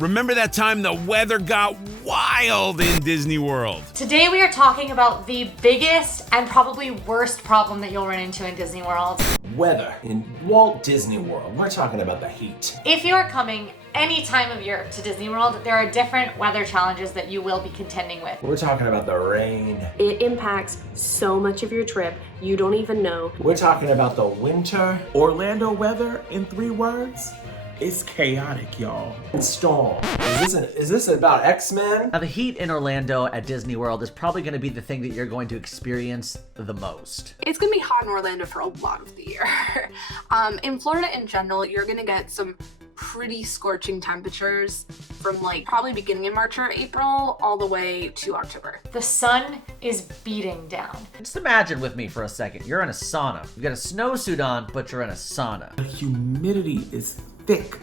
Remember that time the weather got wild in Disney World? Today we are talking about the biggest and probably worst problem that you'll run into in Disney World. Weather in Walt Disney World. We're talking about the heat. If you are coming any time of year to Disney World, there are different weather challenges that you will be contending with. We're talking about the rain. It impacts so much of your trip, you don't even know. We're talking about the winter. Orlando weather in 3 words? It's chaotic, y'all. And storm. Is this about X-Men? Now, the heat in Orlando at Disney World is probably going to be the thing that you're going to experience the most. It's going to be hot in Orlando for a lot of the year. In Florida in general, you're going to get some pretty scorching temperatures from like probably beginning in March or April all the way to October. The sun is beating down. Just imagine with me for a second. You're in a sauna. You've got a snowsuit on, but you're in a sauna. The humidity is thick,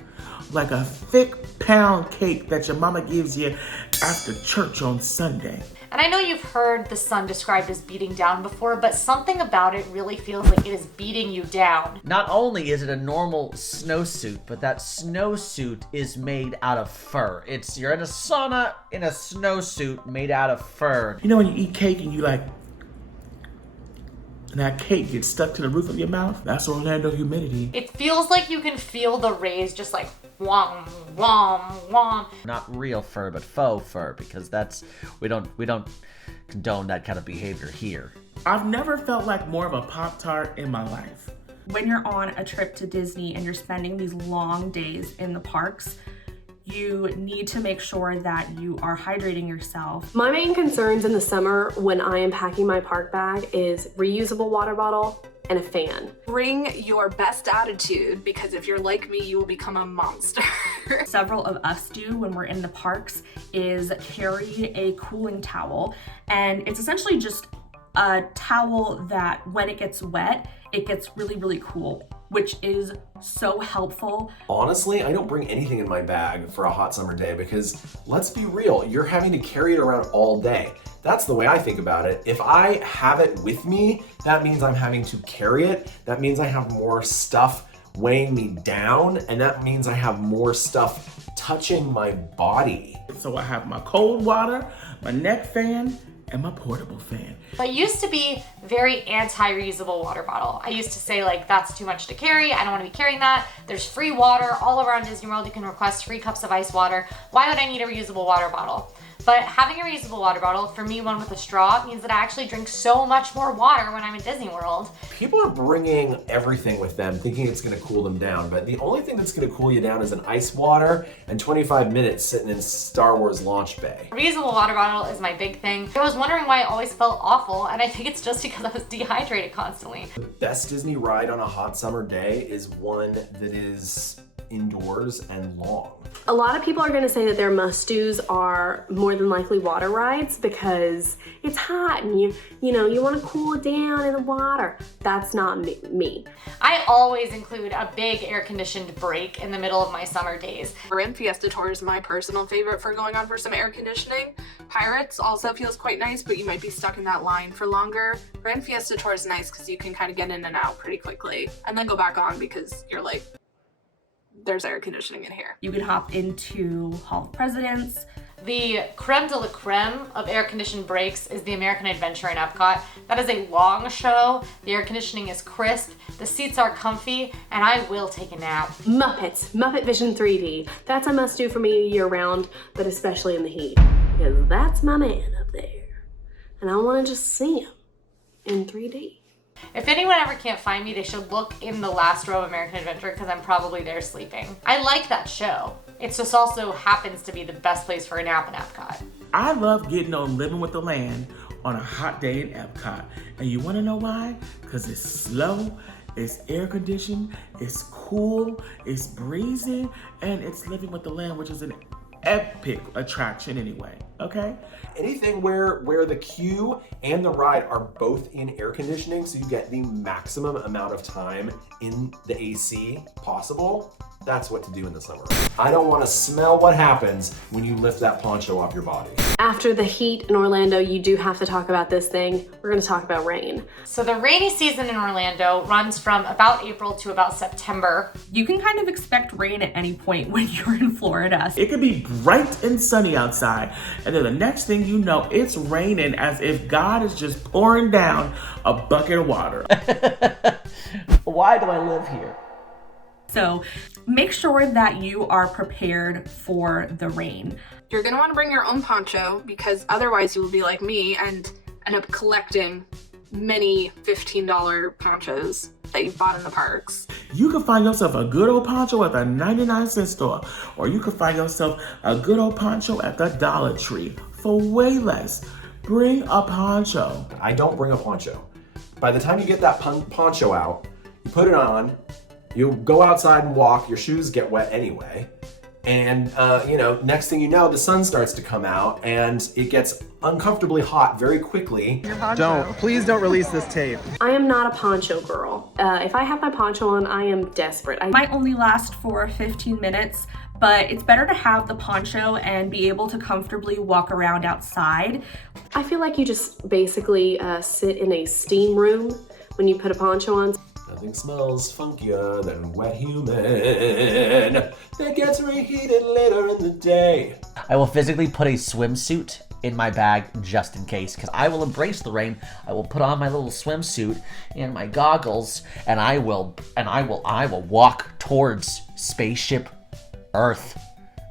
like a thick pound cake that your mama gives you after church on Sunday. And I know you've heard the sun described as beating down before, but something about it really feels like it is beating you down. Not only is it a normal snowsuit, but that snowsuit is made out of fur. You're in a sauna in a snowsuit made out of fur. You know when you eat cake and you like, and that cake gets stuck to the roof of your mouth? That's Orlando humidity. It feels like you can feel the rays just like whom, whom, whom. Not real fur, but faux fur, because we don't condone that kind of behavior here. I've never felt like more of a Pop-Tart in my life. When you're on a trip to Disney and you're spending these long days in the parks, you need to make sure that you are hydrating yourself. My main concerns in the summer when I am packing my park bag is reusable water bottle and a fan. Bring your best attitude, because if you're like me, you will become a monster. Several of us do when we're in the parks is carry a cooling towel, and it's essentially just a towel that when it gets wet, it gets really, really cool, which is so helpful. Honestly, I don't bring anything in my bag for a hot summer day because let's be real, you're having to carry it around all day. That's the way I think about it. If I have it with me, that means I'm having to carry it. That means I have more stuff weighing me down, and that means I have more stuff touching my body. So I have my cold water, my neck fan, and my portable fan. I used to be very anti-reusable water bottle. I used to say like, that's too much to carry. I don't want to be carrying that. There's free water all around Disney World. You can request free cups of ice water. Why would I need a reusable water bottle? But having a reusable water bottle, for me, one with a straw, means that I actually drink so much more water when I'm in Disney World. People are bringing everything with them, thinking it's gonna cool them down, but the only thing that's gonna cool you down is an ice water and 25 minutes sitting in Star Wars launch bay. Reusable water bottle is my big thing. I was wondering why I always felt awful, and I think it's just because I was dehydrated constantly. The best Disney ride on a hot summer day is one that is indoors and long. A lot of people are going to say that their must-dos are more than likely water rides because it's hot and you want to cool it down in the water. That's not me. I always include a big air-conditioned break in the middle of my summer days. Grand Fiesta Tour is my personal favorite for going on for some air conditioning. Pirates also feels quite nice, but you might be stuck in that line for longer. Grand Fiesta Tour is nice because you can kind of get in and out pretty quickly and then go back on because you're like, there's air conditioning in here. You can hop into Hall of Presidents. The creme de la creme of air-conditioned breaks is the American Adventure in Epcot. That is a long show. The air conditioning is crisp, the seats are comfy, and I will take a nap. Muppet Vision 3D. That's a must-do for me year-round, but especially in the heat. Because that's my man up there. And I want to just see him in 3D. If anyone ever can't find me, they should look in the last row of American Adventure because I'm probably there sleeping. I like that show. It just also happens to be the best place for a nap in Epcot. I love getting on Living with the Land on a hot day in Epcot. And you wanna know why? Because it's slow, it's air conditioned, it's cool, it's breezy, and it's Living with the Land, which is an epic attraction anyway, okay? Anything where the queue and the ride are both in air conditioning, so you get the maximum amount of time in the AC possible, That's what to do in the summer. I don't want to smell what happens when you lift that poncho off your body. After the heat in Orlando, you do have to talk about this thing. We're gonna talk about rain. So the rainy season in Orlando runs from about April to about September. You can kind of expect rain at any point when you're in Florida. It could be bright and sunny outside, and then the next thing you know, it's raining as if God is just pouring down a bucket of water. Why do I live here? So make sure that you are prepared for the rain. You're gonna wanna bring your own poncho because otherwise you will be like me and end up collecting many $15 ponchos that you bought in the parks. You can find yourself a good old poncho at the 99-cent store, or you can find yourself a good old poncho at the Dollar Tree for way less. Bring a poncho. I don't bring a poncho. By the time you get that poncho out, you put it on, you go outside and walk, your shoes get wet anyway, and next thing you know, the sun starts to come out and it gets uncomfortably hot very quickly. Please don't release this tape. I am not a poncho girl. If I have my poncho on, I am desperate. I Might only last for 15 minutes, but it's better to have the poncho and be able to comfortably walk around outside. I feel like you just basically sit in a steam room when you put a poncho on. Nothing smells funkier than wet human that gets reheated later in the day. I will physically put a swimsuit in my bag just in case, because I will embrace the rain. I will put on my little swimsuit and my goggles, and I will walk towards spaceship Earth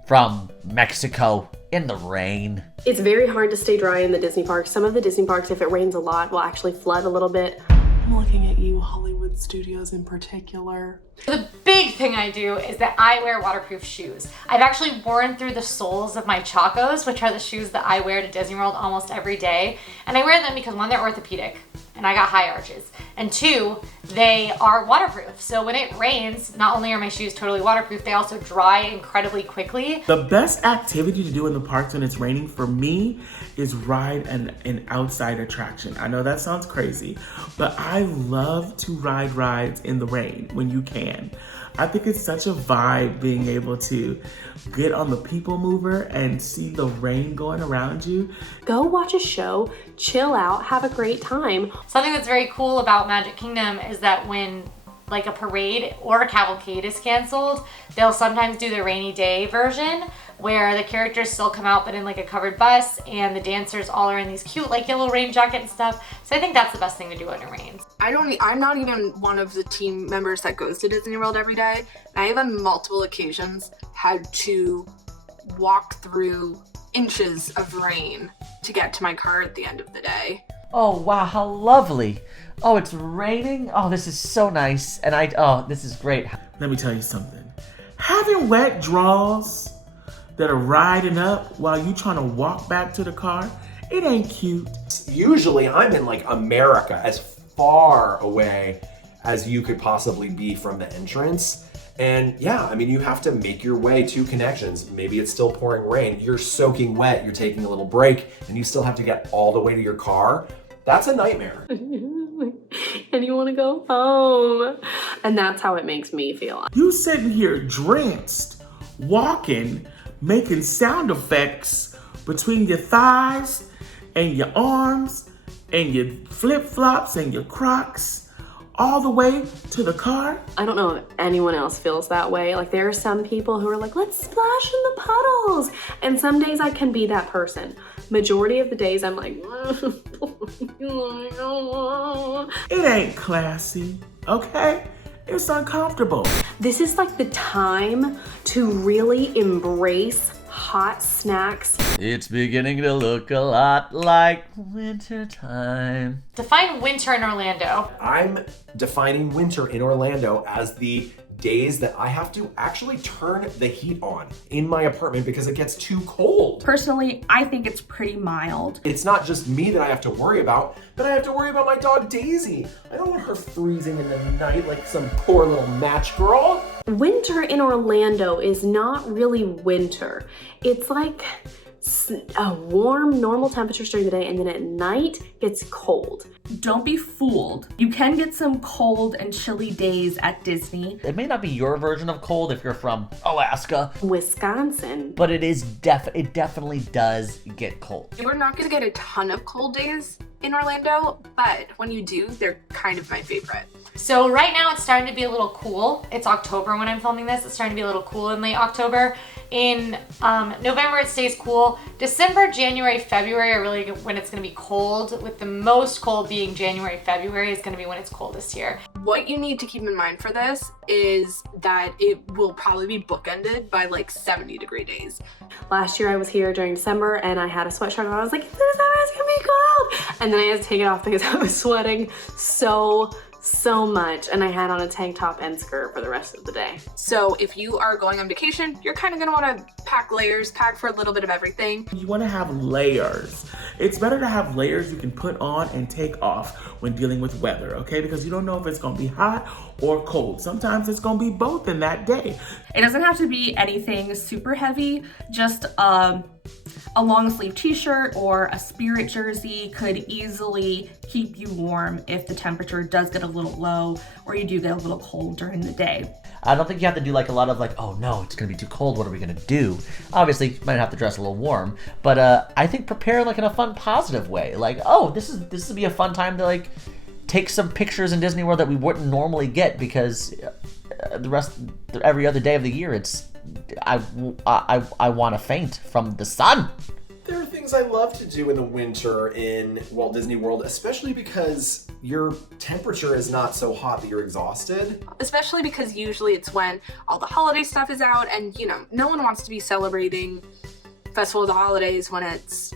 from Mexico in the rain. It's very hard to stay dry in the Disney parks. Some of the Disney parks, if it rains a lot, will actually flood a little bit. I'm looking at you, Hollywood Studios in particular. The big thing I do is that I wear waterproof shoes. I've actually worn through the soles of my Chacos, which are the shoes that I wear to Disney World almost every day. And I wear them because one, they're orthopedic, and I got high arches. And two, they are waterproof. So when it rains, not only are my shoes totally waterproof, they also dry incredibly quickly. The best activity to do in the parks when it's raining for me is ride an outside attraction. I know that sounds crazy, but I love to ride rides in the rain when you can. I think it's such a vibe being able to get on the people mover and see the rain going around you. Go watch a show, chill out, have a great time. Something that's very cool about Magic Kingdom is that when like a parade or a cavalcade is canceled, they'll sometimes do the rainy day version where the characters still come out but in like a covered bus, and the dancers all are in these cute like yellow rain jackets and stuff. So I think that's the best thing to do when it rains. I'm not even one of the team members that goes to Disney World every day. I have on multiple occasions had to walk through inches of rain to get to my car at the end of the day. Oh, wow, how lovely. Oh, it's raining? Oh, this is so nice. And this is great. Let me tell you something. Having wet draws that are riding up while you trying to walk back to the car, it ain't cute. Usually I'm in like America, as far away as you could possibly be from the entrance. And yeah, I mean, you have to make your way to connections. Maybe it's still pouring rain. You're soaking wet. You're taking a little break and you still have to get all the way to your car. That's a nightmare. And you want to go home. And that's how it makes me feel. You sitting here drenched, walking, making sound effects between your thighs and your arms and your flip-flops and your Crocs all the way to the car. I don't know if anyone else feels that way. Like there are some people who are like, let's splash in the puddles. And some days I can be that person. Majority of the days I'm like, it ain't classy, okay? It's uncomfortable. This is like the time to really embrace hot snacks. It's beginning to look a lot like winter time. Define winter in Orlando. I'm defining winter in Orlando as the days that I have to actually turn the heat on in my apartment because it gets too cold. Personally, I think it's pretty mild. It's not just me that I have to worry about, but I have to worry about my dog Daisy. I don't want her freezing in the night like some poor little match girl. Winter in Orlando is not really winter. It's like a warm, normal temperature during the day, and then at night gets cold. Don't be fooled. You can get some cold and chilly days at Disney. It may not be your version of cold if you're from Alaska, Wisconsin. but it definitely does get cold. We're not going to get a ton of cold days in Orlando, but when you do, they're kind of my favorite. So right now it's starting to be a little cool. It's October when I'm filming this. It's starting to be a little cool in late October. In November it stays cool. December, January, February are really when it's going to be cold, with the most cold being January, February is going to be when it's coldest here. What you need to keep in mind for this is that it will probably be bookended by like 70-degree days. Last year I was here during December and I had a sweatshirt on. I was like, it's gonna be cold. And then I had to take it off because I was sweating so much, and I had on a tank top and skirt for the rest of the day. So if you are going on vacation, you're kind of going to want to pack layers, pack for a little bit of everything. You want to have layers. It's better to have layers you can put on and take off when dealing with weather, okay? Because you don't know if it's going to be hot or cold. Sometimes it's going to be both in that day. It doesn't have to be anything super heavy, just a long sleeve t-shirt or a Spirit jersey could easily keep you warm if the temperature does get a little low or you do get a little cold during the day. I don't think you have to do like a lot of like, oh no, it's gonna be too cold, what are we gonna do? Obviously, you might have to dress a little warm, but I think prepare like in a fun, positive way. Like, oh, this would be a fun time to like take some pictures in Disney World that we wouldn't normally get because every other day of the year, it's I want to faint from the sun. There are things I love to do in the winter in Walt Disney World, especially because your temperature is not so hot that you're exhausted. Especially because usually it's when all the holiday stuff is out and, you know, no one wants to be celebrating Festival of the Holidays when it's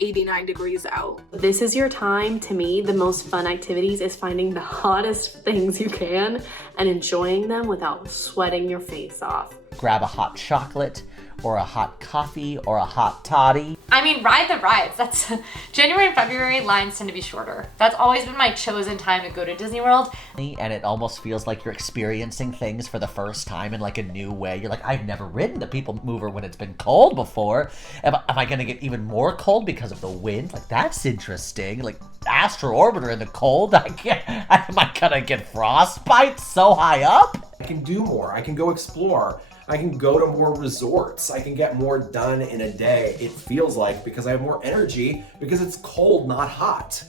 89 degrees out. This is your time. To me, the most fun activities is finding the hottest things you can and enjoying them without sweating your face off. Grab a hot chocolate or a hot coffee or a hot toddy. I mean, ride the rides. That's January and February lines tend to be shorter. That's always been my chosen time to go to Disney World. And it almost feels like you're experiencing things for the first time in like a new way. You're like, I've never ridden the People Mover when it's been cold before. Am I gonna get even more cold because of the wind? Like, that's interesting. Like, Astro Orbiter in the cold? Am I gonna get frostbite so high up? I can do more. I can go explore. I can go to more resorts. I can get more done in a day, it feels like, because I have more energy because it's cold, not hot.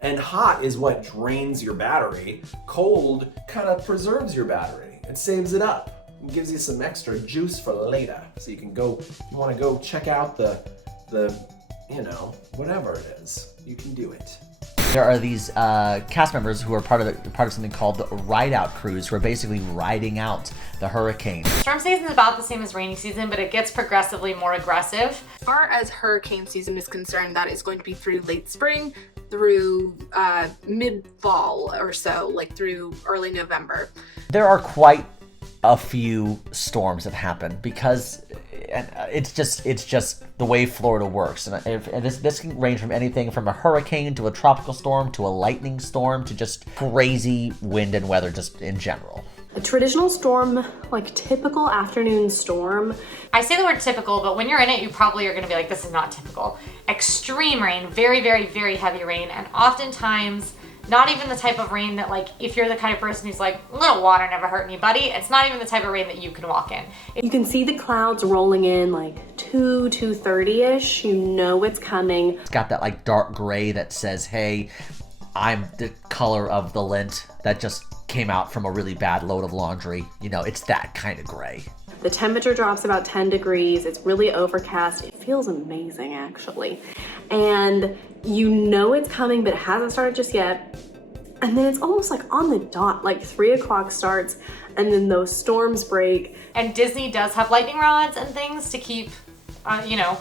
And hot is what drains your battery. Cold kind of preserves your battery. It saves it up and gives you some extra juice for later. So you can go, if you want to go check out the you know, whatever it is, you can do it. There are these cast members who are part of something called the Ride Out Cruise, who are basically riding out the hurricane. Storm season is about the same as rainy season, but it gets progressively more aggressive. As far as hurricane season is concerned, that is going to be through late spring, through mid-fall or so, like through early November. There are quite a few storms that happen because it's just the way Florida works, and this can range from anything from a hurricane to a tropical storm to a lightning storm to just crazy wind and weather just in general. A traditional storm, like typical afternoon storm. I say the word typical, but when you're in it, you probably are gonna be like, this is not typical. Extreme rain, very, very, very heavy rain, and oftentimes not even the type of rain that, like, if you're the kind of person who's like, little water never hurt anybody, it's not even the type of rain that you can walk in. You can see the clouds rolling in like 2:30ish. You know it's coming. It's got that like dark gray that says, hey, I'm the color of the lint that just came out from a really bad load of laundry. You know, it's that kind of gray. The temperature drops about 10 degrees. It's really overcast. It feels amazing, actually. And you know it's coming, but it hasn't started just yet. And then it's almost like on the dot, like 3 o'clock starts, and then those storms break. And Disney does have lightning rods and things to keep, you know,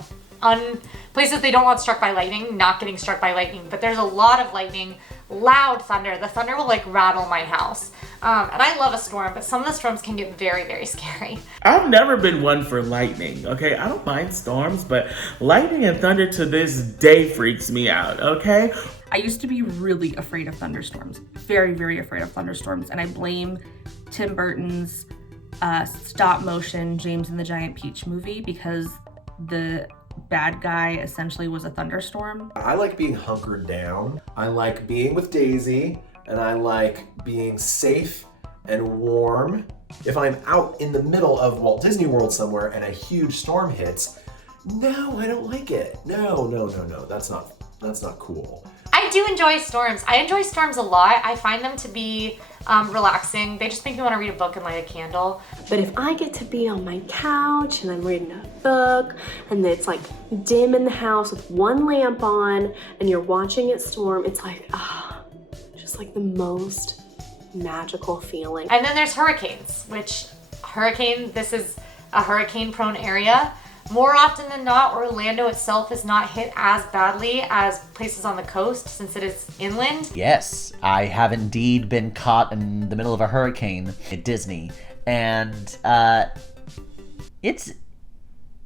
places they don't want struck by lightning, not getting struck by lightning. But there's a lot of lightning, loud thunder. The thunder will like rattle my house. And I love a storm, but some of the storms can get very, very scary. I've never been one for lightning, okay? I don't mind storms, but lightning and thunder to this day freaks me out, okay? I used to be really afraid of thunderstorms, very, very afraid of thunderstorms, and I blame Tim Burton's stop motion James and the Giant Peach movie because the bad guy essentially was a thunderstorm. I like being hunkered down. I like being with Daisy, and I like being safe and warm. If I'm out in the middle of Walt Disney World somewhere and a huge storm hits, no, I don't like it. No, that's not cool. I do enjoy storms. I enjoy storms a lot. I find them to be relaxing. They just make me want to read a book and light a candle. But if I get to be on my couch and I'm reading a book and it's like dim in the house with one lamp on and you're watching it storm, it's like, just like the most magical feeling. And then there's hurricanes, this is a hurricane prone area. More often than not, Orlando itself is not hit as badly as places on the coast since it is inland. Yes, I have indeed been caught in the middle of a hurricane at Disney, and it's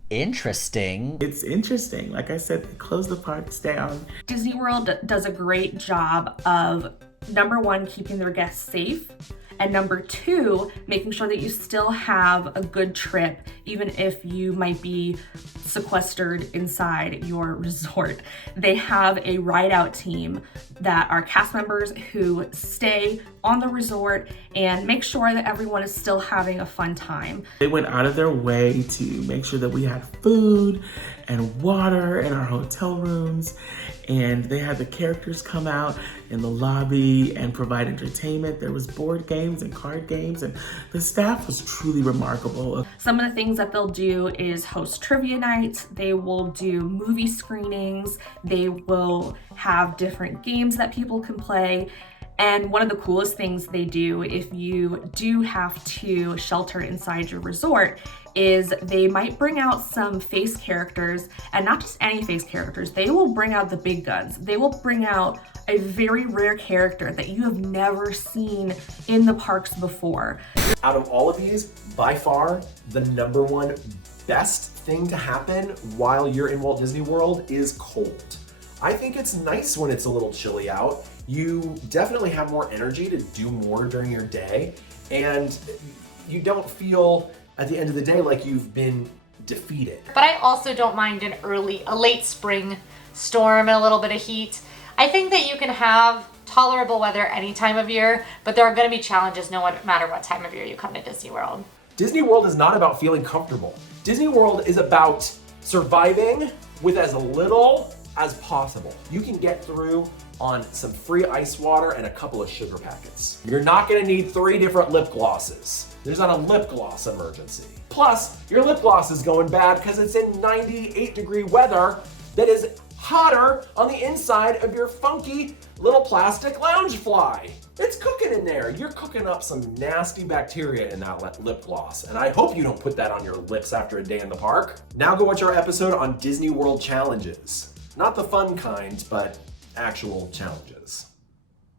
interesting. It's interesting. Like I said, they close the parks down. Disney World does a great job of, number one, keeping their guests safe, and number two, making sure that you still have a good trip, even if you might be sequestered inside your resort. They have a ride-out team that are cast members who stay on the resort and make sure that everyone is still having a fun time. They went out of their way to make sure that we had food and water in our hotel rooms, and they had the characters come out in the lobby and provide entertainment. There was board games and card games, and the staff was truly remarkable. Some of the things that they'll do is host trivia nights. They will do movie screenings. They will have different games that people can play. And one of the coolest things they do, if you do have to shelter inside your resort, is they might bring out some face characters, and not just any face characters. They will bring out the big guns. They will bring out a very rare character that you have never seen in the parks before. Out of all of these, by far, the number one best thing to happen while you're in Walt Disney World is cold. I think it's nice when it's a little chilly out. You definitely have more energy to do more during your day, and you don't feel at the end of the day like you've been defeated. But I also don't mind a late spring storm and a little bit of heat. I think that you can have tolerable weather any time of year, but there are going to be challenges no matter what time of year you come to Disney World. Disney World is not about feeling comfortable. Disney World is about surviving with as little as possible. You can get through on some free ice water and a couple of sugar packets. You're not gonna need 3 different lip glosses. There's not a lip gloss emergency. Plus, your lip gloss is going bad because it's in 98-degree weather that is hotter on the inside of your funky little plastic lounge fly. It's cooking in there. You're cooking up some nasty bacteria in that lip gloss, and I hope you don't put that on your lips after a day in the park. Now go watch our episode on Disney World challenges. Not the fun kind, but actual challenges.